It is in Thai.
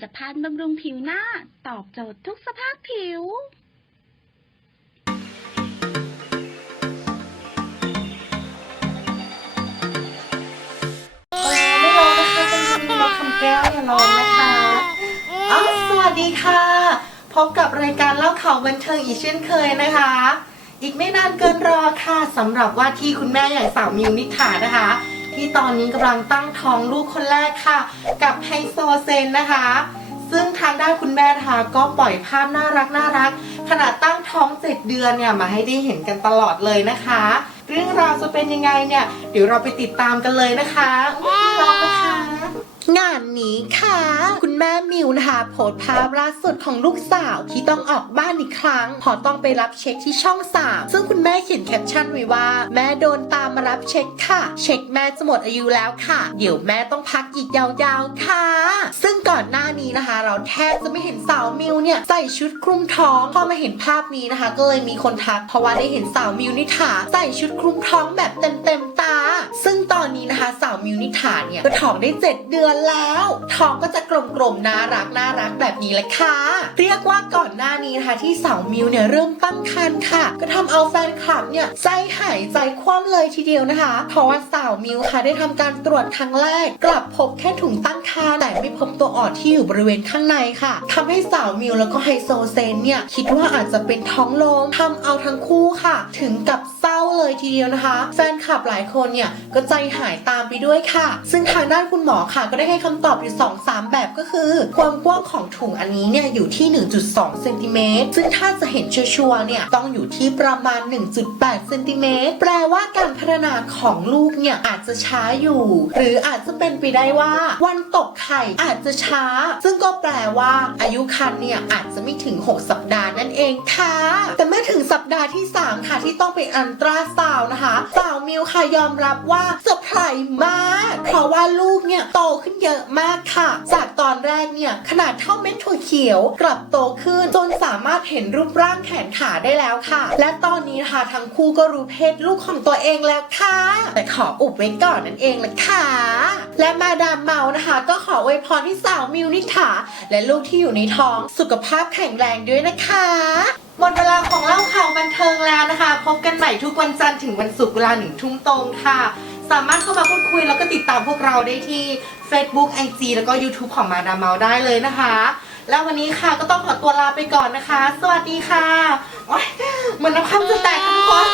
การบำรุงผิวหน้า ตอบโจทย์ทุกสภาพผิว ไม่รอนะคะเป็นมีรถคำแก้วอย่ารองนะคะอ๋อสวัสดีค่ะ พบกับรายการเล่าข่าวบันเทิงอีกเช่นเคยนะคะ อีกไม่นานเกินรอค่ะสำหรับว่าที่คุณแม่ใหญ่สาวมิวนิษฐานะคะ ที่ตอนนี้กำลังตั้งท้องลูกคนแรกค่ะ กับไฮโซเซนนะคะ ซึ่งทางด้านคุณแม่นะคะก็ปล่อยภาพน่ารักน่ารักขณะตั้งท้องเจ็ดเดือนเนี่ยมาให้ได้เห็นกันตลอดเลยนะคะ เรื่องราวจะเป็นยังไงเนี่ย เดี๋ยวเราไปติดตามกันเลยนะคะรอนะคะ งานนี้ค่ะ คุณแม่มิวนะคะโพสต์ภาพล่าสุดของลูกสาวที่ต้องออกบ้านอีกครั้ง พอต้องไปรับเช็คที่ช่องสามซึ่งคุณแม่เขียนแคปชั่นไว้ว่า แม่โดนตามมารับเช็คค่ะ เช็คแม่จะหมดอายุแล้วค่ะ เดี๋ยวแม่ต้องพักอีกยาวๆค่ะ ซึ่งก่อนหน้านี้นะคะ เราแทบจะไม่เห็นสาวมิวเนี่ยใส่ชุดคลุมท้องพอมาเห็นภาพนี้นะคะ ก็เลยมีคนทักเพราะว่าได้เห็นสาวมิวนิถาใส่ชุดคลุมท้องแบบเต็มๆตา ซึ่งตอนนี้ สาวมิวนิถาเนี่ยก็ท้องได้ 7 เดือนแล้วท้องก็จะกลมๆน่ารักน่ารักแบบนี้เลยค่ะ เรียกว่าก่อนหน้านี้นะคะที่สาวมิวเนี่ยเริ่มตั้งครรภ์ค่ะ ก็ทำเอาแฟนคลับเนี่ยใจหายใจคว่ำเลยทีเดียวนะคะ เพราะว่าสาวมิวค่ะได้ทำการตรวจครั้งแรก กลับพบแค่ถุงตั้งครรภ์ ไม่พบตัวอ่อนที่อยู่บริเวณข้างในค่ะทำให้สาวมิวแล้วก็ไฮโซเซนเนี่ยคิดว่าอาจจะเป็นท้องลงทำเอาทั้งคู่ค่ะ ถึงกับเศร้าเลยทีเดียวนะคะ แฟนคลับหลายคนเนี่ยก็ใจหายตามไปด้วยค่ะ ซึ่งทางด้านคุณหมอค่ะ ก็ได้ให้คำตอบอยู่ 2 3 แบบก็คือ ความกว้างของถุงอันนี้เนี่ยอยู่ที่ 1.2เซนติเมตรซึ่งถ้าจะเห็นชัวร์เนี่ยต้องอยู่ที่ประมาณ 1.8เซนติเมตรแปลว่าการพัฒนาของลูกเนี่ยอาจจะช้าอยู่ หรืออาจจะเป็นไปได้ว่าวันตกไข่อาจจะช้า ซึ่งก็แปลว่า อายุครรภ์เนี่ยอาจจะไม่ถึง 6 สัปดาห์นั่นเองค่ะ แต่เมื่อถึงสัปดาห์ที่ 3 ค่ะที่ต้องไปอันตราซาวนะคะสาวมิวค่ะยอมรับว่าเซอร์ไพรส์มาก เพราะว่าลูกเนี่ยโตขึ้นเยอะมากค่ะ จากตอนแรกเนี่ยขนาดเท่าเม็ดถั่วเขียวกลับโตขึ้นจนสามารถเห็นรูปร่างแขนขาได้แล้วค่ะ และตอนนี้นะคะทั้งคู่ก็รู้เพศลูกของตัวเองแล้วค่ะ แต่ขออุบไว้ก่อนนั่นเองละค่ะ และมาดามเมานะคะ ก็ขออวยพรให้สาวมิวนิถาและลูกที่อยู่ในท้องสุขภาพแข็งแรงด้วยนะคะหมดเวลาของเล่าข่าวบันเทิงแล้วนะคะ พบกันใหม่ทุกวันจันทร์ถึงวันศุกร์เวลาหนึ่งทุ่มตรงค่ะ สามารถเข้ามาพูดคุยแล้วก็ติดตามพวกเราได้ที่ Facebook IG แล้วก็ YouTube ของมาดามเมาได้เลยนะคะ แล้ววันนี้ค่ะก็ต้องขอตัวลาไปก่อนนะคะ สวัสดีค่ะโอ๊ยเหมือนน้ำคำจะแตกกันทุกคน